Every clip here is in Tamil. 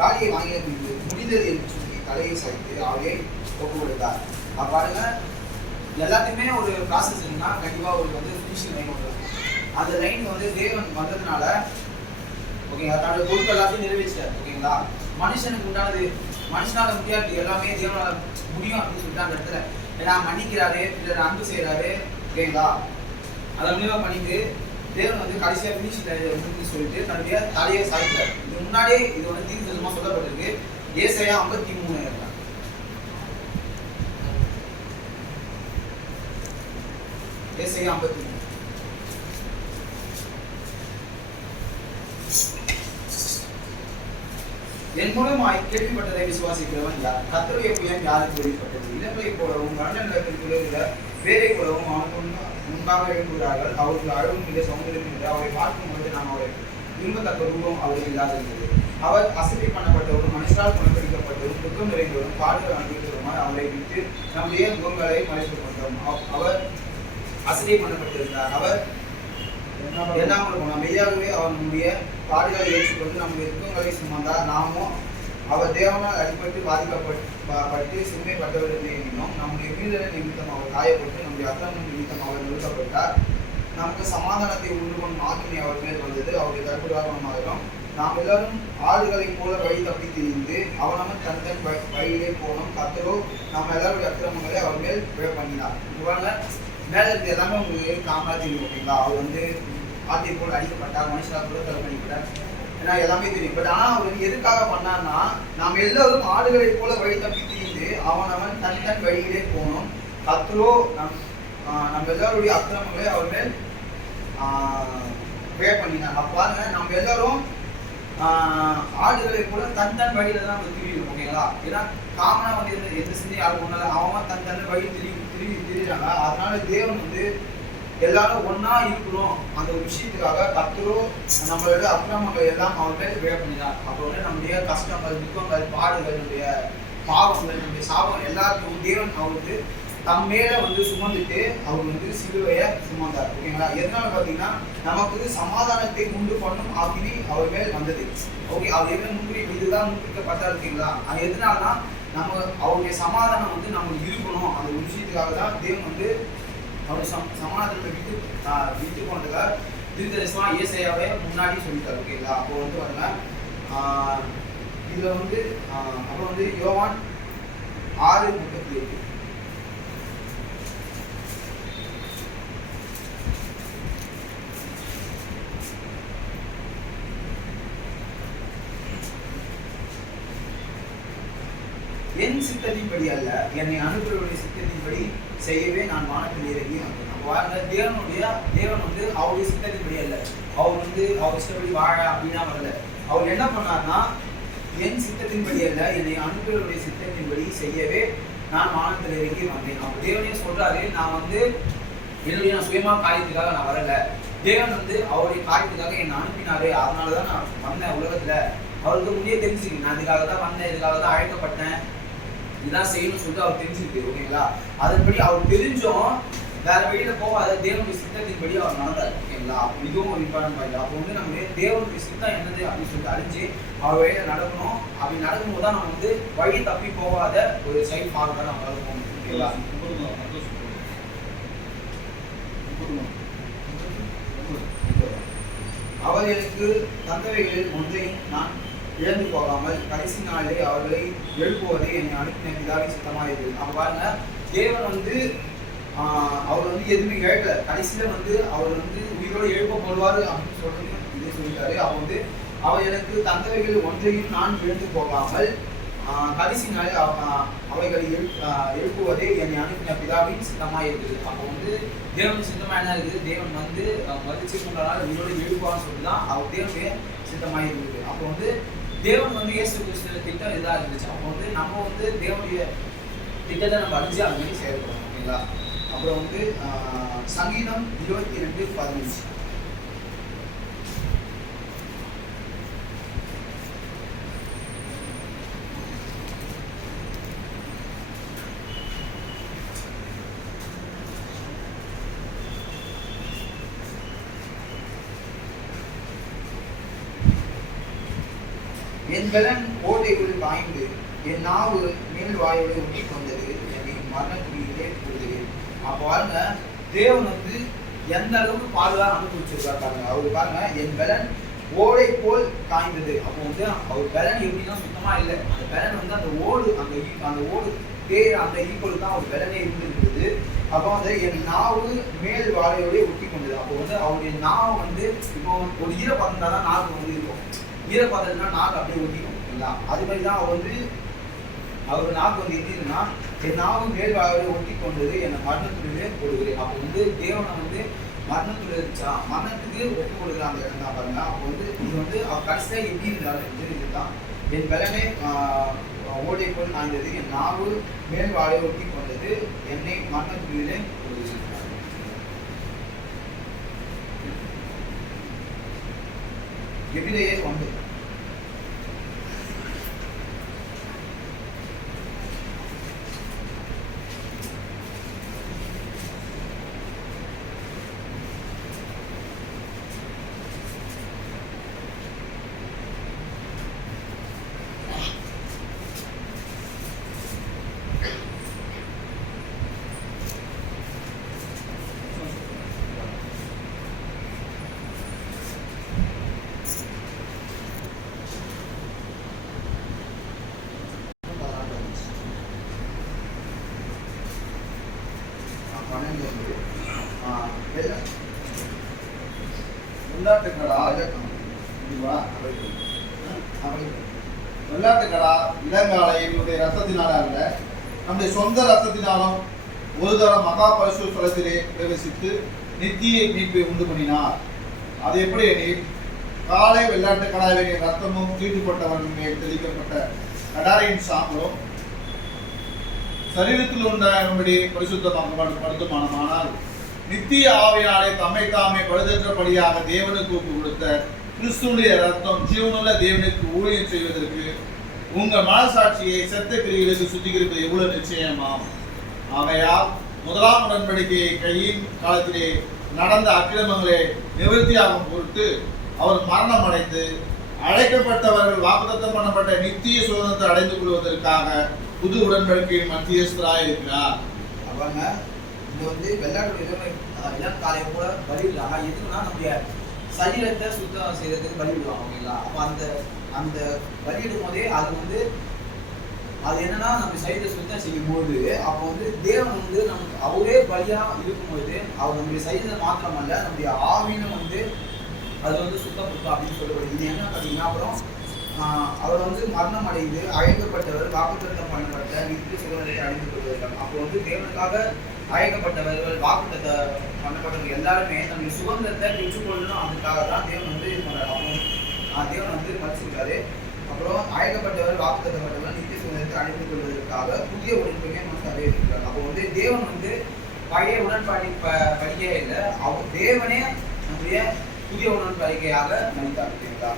காலியை வாங்கிய பின்பு முடிந்தது என்று சொல்லி தலையை சாய்த்து அவரே ஒப்பு கொடுத்தார். பாருங்க, எல்லாத்தையுமே ஒரு ப்ராசஸ் இருக்குன்னா கண்டிப்பாக ஒரு வந்து ஃபினிஷிங் லைன் ஒன்று இருக்கும். அந்த லைன் வந்து தேவன் வந்ததுனால ஓகேங்களா, தன்னோட பொறுப்பு எல்லாத்தையும் நிறைவேற்றார். ஓகேங்களா, மனுஷனுக்கு உண்டானது மனுஷனால முடியாது எல்லாமே தேவனால முடியும் அப்படின்னு சொல்லிட்டு அந்த இடத்துல எல்லாம் மன்னிக்கிறாரு, இல்லை அன்பு செய்யறாரு. ஓகேங்களா, அதை முடிவா பண்ணிட்டு தேவன் வந்து கடைசியா ஃபினிஷ் சொல்லிட்டு தன்னுடைய தலையை சாய்க்கிறார். இது முன்னாடியே இது வந்து தீர்க்கதரிசனமா சொல்லப்பட்டிருக்கு. ஏசாயா 53 ஏசாயா 53 என் மூலமாய் கேள்விப்பட்டதை விசுவாசிக்கிறவன் யார்? கர்த்தருடைய புயம் யாருக்கு வெளிப்பட்டது? இளங்களை போலவும் வண்ணநிலத்திற்குள்ள வேரை போலவும் அவனுக்கு முன்பாக எழுப்புகிறார்கள். அவர்கள் அழகும் இல்லை, சௌந்தரியம் இல்லை. அவரை பார்க்கும் பொழுது நாம் அவரை விரும்பத்தக்க ரூபம் அவர்கள் இல்லாதிருந்தது. அவர் அசதி பண்ணப்பட்டவரும் மனுஷால் குணப்படுத்தப்பட்டவரும் துக்கம் நிறைந்தவரும் பாடுகள் அனுபவித்தவருமாய் அவரை விட்டு நம்முடைய முகங்களை மறைத்துக் கொண்டோம். அவர் அசதி பண்ணப்பட்டிருந்தார். அவர் எல்லாம் மெய்யாகவே அவர் நம்முடைய பாடுகளை ஏற்றுக்கொண்டு நம்முடைய துக்கங்களை சுமந்தார். நாமும் அவர் தேவனால் அடிபட்டு பாதிக்கப்பட்டு சிறுமைப்பட்டவர் என்று எண்ணினோம். நம்முடைய மீறல் நிமித்தம் அவர் காயப்பட்டு நம்முடைய அக்கிரமம் நிமித்தம் அவர் நிறுத்தப்பட்டார். நமக்கு சமாதானத்தை உண்டு கொண்டு ஆக்கினை அவர் மேல் வந்தது. அவருடைய தற்புதாரணமாகிறோம். நாம் எல்லாரும் ஆடுகளைப் போல வழி தப்பி திரிந்து அவனவன் தன் தன் வழியிலே போனோம். கர்த்தரோ நம்ம எல்லாருடைய அக்கிரமங்களை அவர் மேல் விழ பண்ணினார். இவங்க மேல இருந்து எல்லாமே உங்களுக்கு காமராஜ் தெரியும். ஓகேங்களா, அவர் வந்து ஆட்டை போல் அடிக்கப்பட்டார், மனுஷனாக கூட தலை பண்ணிவிட்டார், ஏன்னா எல்லாமே தெரியும். பட் ஆனால் அவர் வந்து எதுக்காக பண்ணார்னா, நாம் எல்லோரும் ஆடுகளைப் போல வழி தப்பி திரிந்து அவனவன் தன் தன் வழியிலே போனோம். கர்த்தரோ நம்ம எல்லாருடைய அக்கிரமங்களை அவர் மேல் விழ பண்ணினார். பாருங்க, நம்ம எல்லாரும் ஆடுகளை போல தன் தன் வழியில தான் நம்ம திரியும். ஓகேங்களா, ஏன்னா காமனா வந்து எந்த சிந்தையும் யாரும் ஒன்னால அவன் தன் தன் வழி திரிகிறாங்க. அதனால தேவன் வந்து எல்லாரும் ஒன்னா இருக்கணும் அந்த ஒரு விஷயத்துக்காக கர்த்தரோ நம்மளோட அக்கிரமங்கள் எல்லாம் அவர் மேல் விழ பண்ணினார். அப்போ வந்து நம்முடைய கஷ்டங்கள், துக்கங்கள், பாடுகள், நம்முடைய பாவங்கள், நம்முடைய சாபங்கள் எல்லாத்தையும் தேவன் அவருக்கு தம் மேல வந்து சுமந்துட்டு அவர் வந்து சிலுவையை சுமந்தார். ஓகேங்களா, எதனால பார்த்தீங்கன்னா நமக்கு சமாதானத்தை உண்டு பண்ணும் ஆக்கினி அவர் மேல் வந்தது. ஓகே, அவர் என்ன இதுதான் முன்குறிக்கப்பட்டா இருக்கீங்களா, அது எதனாலனா நம்ம அவருடைய சமாதானம் வந்து நமக்கு இருக்கணும் அந்த ஒரு விஷயத்துக்காக தான் தேவன் வந்து அவர் சமாதானத்தை விட்டு போனதுக்காக தீர்க்கதரிசனமா ஏசாயாவே முன்னாடி சொல்லிட்டார். ஓகேங்களா, அப்போ வந்து பாருங்க இதுல வந்து அப்புறம் வந்து யோவான் 6:38 என் சித்தத்தின்படி அல்ல, என்னை அனுப்புவருடைய சித்தத்தின்படி செய்யவே நான் வானத்தில் இறங்கி வந்தேன். தேவன் வந்து அவருடைய சித்தத்தின்படி அல்ல, அவர் வந்து அவர் இஷ்டப்படி வாழ அப்படின்னா வரல. அவர் என்ன பண்ணார்னா, என் சித்தத்தின்படி அல்ல, என்னை அனுப்புவருடைய சித்தத்தின்படி செய்யவே நான் வானத்தில் இறங்கி வந்தேன். அவர் தேவனே சொல்றாரு, நான் வந்து என்னுடைய சுயமா காரியத்துக்காக நான் வரல, தேவன் வந்து அவருடைய காரியத்துக்காக என்னை அனுப்பினாரு, அதனாலதான் நான் வந்தேன் உலகத்துல. அவருக்கு முன்னே தெரிஞ்சுக்கு நான் இதுக்காக தான் வந்தேன், இதுக்காக தான் அழைக்கப்பட்டேன், இதுதான் செய்யணும்னு சொல்லிட்டு அவர் தெரிஞ்சிருக்கு. ஓகேங்களா, அதன்படி அவர் தெரிஞ்சும் வேற வழியில போகாத தேவனுடைய சித்தத்தின்படி அவர் நடந்தார். ஓகேங்களா, இதுவும் ஒரு இம்பார்ட்டன் பாயிண்ட். அப்போ வந்து நம்ம தேவனுடைய சித்தம் என்னது அப்படின்னு சொல்லிட்டு அறிஞ்சு அவர் வழியில நடக்கணும். அப்படி நடக்கும்போது தான் நம்ம வந்து வழி தப்பி போகாத ஒரு சைட் ஃபார்வர்டா நம்மளால போகணும். ஓகேங்களா, அவர் எனக்கு தந்தவைகளில் ஒன்றையும் நான் இழந்து போகாமல் கடைசி நாளிலே அவர்களை எழுப்புவதை என்னை அனுப்பின பிதாவின் சித்தமாக இருக்குது. நம்ம பாருங்க, தேவன் வந்து அவர் வந்து எதுவுமே இழக்கல. கடைசியில வந்து அவர் வந்து உயிரோடு எழுப்பப்படுவாரு அப்படின்னு சொல்றது இதே சொல்லிட்டாரு. அப்போ வந்து அவர் எனக்கு தந்தவைகள் ஒன்றையும் நான் இழந்து போகாமல் கடைசி நாளில் அவைகளை எழுப்புவதே என்னை அனுப்பின பிதாவின் சித்தமாக இருக்குது. அப்போ வந்து தேவன் சித்தமா என்ன இருக்குது, தேவன் வந்து மதிச்சு கொண்டால் உயிரோடு எழுப்புவான்னு சொல்லி தான் அவர் தேவனுடைய சித்தமாக இருக்குது. அப்போ வந்து தேவன் வந்து இயேசு கிறிஸ்துவின் திட்டம் இதாக இருந்துச்சு. அப்போ வந்து நம்ம வந்து தேவனுடைய திட்டத்தை நம்ம அறிஞ்சு அது மாதிரி செயல்படணும். ஓகேங்களா, அப்புறம் வந்து சங்கீதம் 22:15 22:15 என் பலன் ஓட்டைக்குள் பாய்ந்து என் நாவு மேல் வாயோடு ஒட்டி கொண்டது என்னை மரணக்குடியிலே விடுகிறேன். அப்போ பாருங்க, தேவன் வந்து எந்த அளவுக்கு பாதுகாப்பு அனுபவிச்சிருக்காரு பாருங்க. அவரு பாருங்க, என் பலன் ஓடை போல் காய்ந்தது. அப்போ வந்து அவர் பலன் எப்படின்னா சுத்தமா இல்லை. அந்த பலன் வந்து அந்த ஓடு அந்த ஓடு பேர் அந்த ஈக்குவல் தான் அவர் பலனே இருந்திருக்குது. அப்போ வந்து என் நாவு மேல் வாழையோட ஒட்டி கொண்டது. அப்போ வந்து அவருடைய நாவு வந்து இப்போ ஒரு ஈரப்பதம் தான் நாக்கு வந்து இருக்கும். ஈரப்பதம்னா நாக்கு அப்படியே ஒட்டிக்கும் இல்லைங்களா? அது மாதிரி தான் அவர் வந்து அவர் நாக்கு வந்து எப்படின்னா என் நாவு மேல் வாழையோட ஒட்டி கொண்டது என்னை மரணத்துள்ளே போடுகிறேன். அப்போ வந்து தேவனை வந்து மரணத்துல இருந்துச்சா மரணத்துக்கு ஒப்பு கொடுக்குற அந்த இடம் தான் பாருங்க. அப்போ வந்து இது வந்து அவர் கடைசியாக எப்படி இருந்தாலும் இதுதான் என் பலனே ஓடை போல் நாய்ந்தது என் நாவு மேல் வாழை ஒட்டி கொண்டது என்னை மரணத்துள்ளே போடுகிறார். எபிரேயர் 9 வெள்ளாட்டுக்கடா இளங்காலை என்னுடைய ரத்தத்தினால அல்ல, நம்முடைய சொந்த ரத்தத்தினாலும் ஒரு தரம் மகா பரிசு ஸ்தலத்திலே பிரவேசித்து நித்திய மீட்பை உண்டு பண்ணினார். அது எப்படி எனில், காலை வெள்ளாட்டு கடாவின் ரத்தமும் தீட்டுப்பட்டவர்கள் மேல் தெளிக்கப்பட்ட கடாரியின் சாம்பலும் சரீரத்தில் உண்டாகும்படி பரிசுத்தமாக்கப்படுமானால் நித்திய ஆவியாலே தம்மை தாமே பழுதற்றபடியாக தேவனுக்கு ஒப்பு கொடுத்த கிறிஸ்துடைய ரத்தம் ஜீவனுள்ள தேவனுக்கு ஊழியம் செய்வதற்கு உங்கள் மனசாட்சியை செத்த கிரிகளுக்கு சுத்திகரிப்பது எவ்வளவு நிச்சயமாம். ஆகையால் முதலாம் உடன்படிக்கையை கையின் காலத்திலே நடந்த அக்கிரமங்களை நிவர்த்தியாகும் பொருட்டு அவர் மரணம் அடைந்து அழைக்கப்பட்டவர்கள் வாக்குத்தத்தம் பண்ணப்பட்ட நித்திய சுதந்திரத்தை அடைந்து கொள்வதற்காக புது உடன்படிக்கையின் மத்தியஸ்தராக இருக்கிறார். அவங்க இது வந்து வெள்ளாட்டு இளங்காலை கூட பலியிடலாம். எதுக்குன்னா நம்முடைய சரீரத்தை சுத்தம் செய்யறதுக்கு பலியிடுவாங்க இல்லைங்களா? அப்போ அந்த பலியிடும் போதே அது வந்து அது என்னன்னா நம்ம சரீரத்தை சுத்தம் செய்யும் போது அப்போ வந்து தேவன் வந்து நமக்கு அவரே பலியா இருக்கும்போது அவர் நம்முடைய சரீரத்தை மாத்திரமல்ல நம்முடைய ஆவினும் வந்து அது வந்து சுத்தப்படுத்தும் அப்படின்னு சொல்லப்படுது. இது என்ன பார்த்தீங்கன்னா, அப்புறம் அவர் வந்து மரணம் அடைந்து அழைக்கப்பட்டவர் வாக்குத்தத்தம் பண்ணப்பட்ட நித்திய சுதந்திரத்தை அடைந்து கொள்வதற்காக. அப்போ வந்து தேவனுக்காக அழைக்கப்பட்டவர்கள் வாக்குத்தத்தம் பண்ணப்பட்டவர்கள் எல்லாருமே தன்னுடைய சுதந்திரத்தை பெற்றுக்கொள்ளணும். அதுக்காக தான் தேவன் வந்து இது பண்ணுறாரு. அப்போ தேவன் வந்து மதிச்சிருக்காரு. அப்புறம் அழைக்கப்பட்டவர் வாக்குத்தத்தப்பட்டவர் நித்திய சுதந்திரத்தை அடைந்து கொள்வதற்காக புதிய உடன்படிக்கையை நமக்கு அறிவிக்கிறார். அப்போ வந்து தேவன் வந்து பழைய உடன்படிக்கையே இல்லை, அவர் தேவனே நம்முடைய புதிய உடன்படிக்கையாக மதித்தார். சரிங்களா?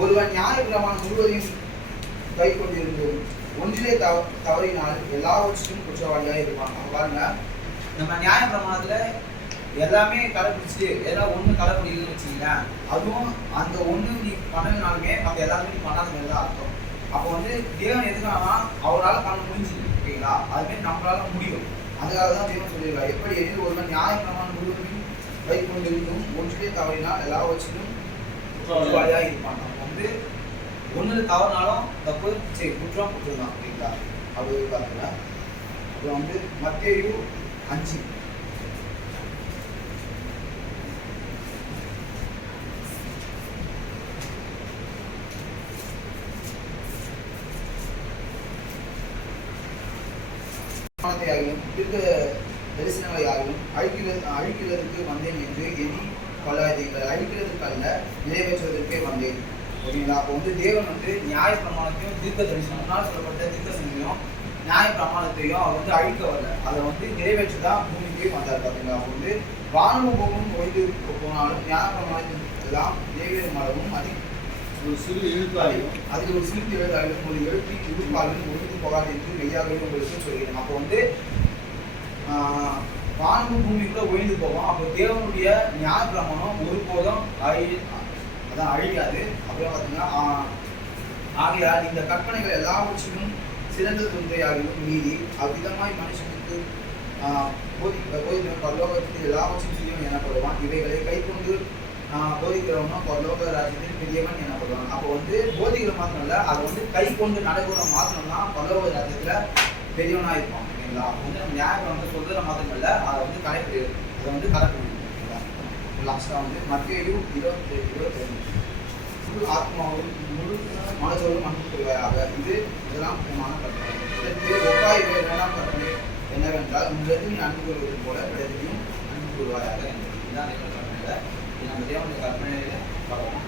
ஒருவன் நியாயப்பிரமாணம் முழுவதையும் கை கொண்டிருந்து ஒன்றிலே தவறினால் எல்லாவற்றிலும் குற்றவாளியாக இருப்பாங்க. பாருங்க, நம்ம நியாயப்பிரமாணத்துல எல்லாமே கடைபிடிச்சிட்டு எல்லாம் ஒண்ணு கடைபிடிக்கணும்னு வச்சுங்களேன், அதுவும் அந்த ஒண்ணு நீ பண்ணனாலுமே மற்ற எல்லாருமே நீ பண்ணாத மாதிரி தான் அர்த்தம். அப்போ வந்து தேவன் எதுக்கானா அவரால் பண்ண முடிஞ்சு ஓகேங்களா, அதுமாரி நம்மளால முடியும். அதுக்காக தான் தேவன் சொல்லியிருக்காரு, எப்படி எது ஒருவன் நியாயப்பிரமாணம் முழுவதையும் கை கொண்டிருந்தும் ஒன்றிலே தவறினால் எல்லாவற்றிலும் குற்றவாளியாக இருப்பாங்க. வந்து ஒன்று தவறுனாலும் தப்பு, சரி குற்றம் தான் ஓகேங்களா, அப்படி இருக்காங்க. அப்புறம் வந்து மத்தேயு 5 தரிசனங்களையாகவும் அழிக்கிறதுக்கு வந்தேன் என்று எண்ணி கொள்ளாதீர்கள், அழிக்கிறதுக்கு அல்ல நிறைவேற்றுவதற்கே வந்தேன். ஓகேங்களா? அப்போ வந்து தேவன் வந்து நியாய பிரமாணத்தையும் தீர்க்க தரிசனம்னால் சொல்லப்பட்ட தீர்க்கதரிசனத்தையும் நியாய பிரமாணத்தையும் அவர் வந்து அழிக்க வரல, அதை வந்து நிறைவேற்றதான் பூமிக்கே வந்தார். பார்த்தீங்களா? அப்போ வந்து வானமும் ஓய்ந்து போனாலும் நியாய பிரமாணத்தின் எல்லாம் நிறைவேறும் அதில் ஒரு சிறு எழுத்தாலையும் அதில் ஒரு சிறு எழுத்தாலையும் ஒரு எழுத்தி உருப்பாலும் ஒழிந்து போகாது என்று மெய்யாகவே உங்களுக்கு சொல்கிறேன். அப்போ வந்து வானமும் பூமிக்குள்ள ஒழிந்து போகும். அப்போ தேவனுடைய நியாயப்பிரமாணம் ஒருபோதும் அழியாது. அப்புறம் பார்த்தீங்கன்னா ஆகையால் இந்த கற்பனைகள் எல்லாவற்றிலும் சிறந்த தொன்றையாகவும் மீறி அவ்விதமாய் மனுஷனுக்கு போதிக்கிறவன் பரலோகத்தில் எல்லாவற்றையும் செய்யும் எனப்படுவான். இவைகளை கை கொண்டு போதிக்கிறவனும் பரலோக ராஜ்யத்தில் பெரியவன் எனப்படுவான். அப்போ வந்து போதிக்கிற மாத்திரம் இல்லை, அதை வந்து கை கொண்டு நடைபெற மாத்திரம் தான் பரலோக ராஜ்யத்தில் பெரியவனாக இருப்பான். ஓகேங்களா? அப்போ வந்து நம்ம நியாயம் வந்து சொல்கிற மாத்திரம் இல்லை, அதை வந்து கடைப்பிடிக்கணும். லாஸ்ட்டாக வந்து மத்தேயு 20:22 முழு ஆத்மாவும் முழு மனதோடும் அன்பு கொள்வாயாக. இதெல்லாம் முக்கியமான கற்பனை. இதற்கு ஒப்பாய் வேறாம் கற்பனை என்னவென்றால் உங்களிடத்தில் நீ அன்பு கொள்வது போல பிறரையும் அன்பு கொள்வாயாக என்பது. இதுதான் கற்பனையில் நம்ம தேவனுடைய கற்பனையில பார்க்கலாம்.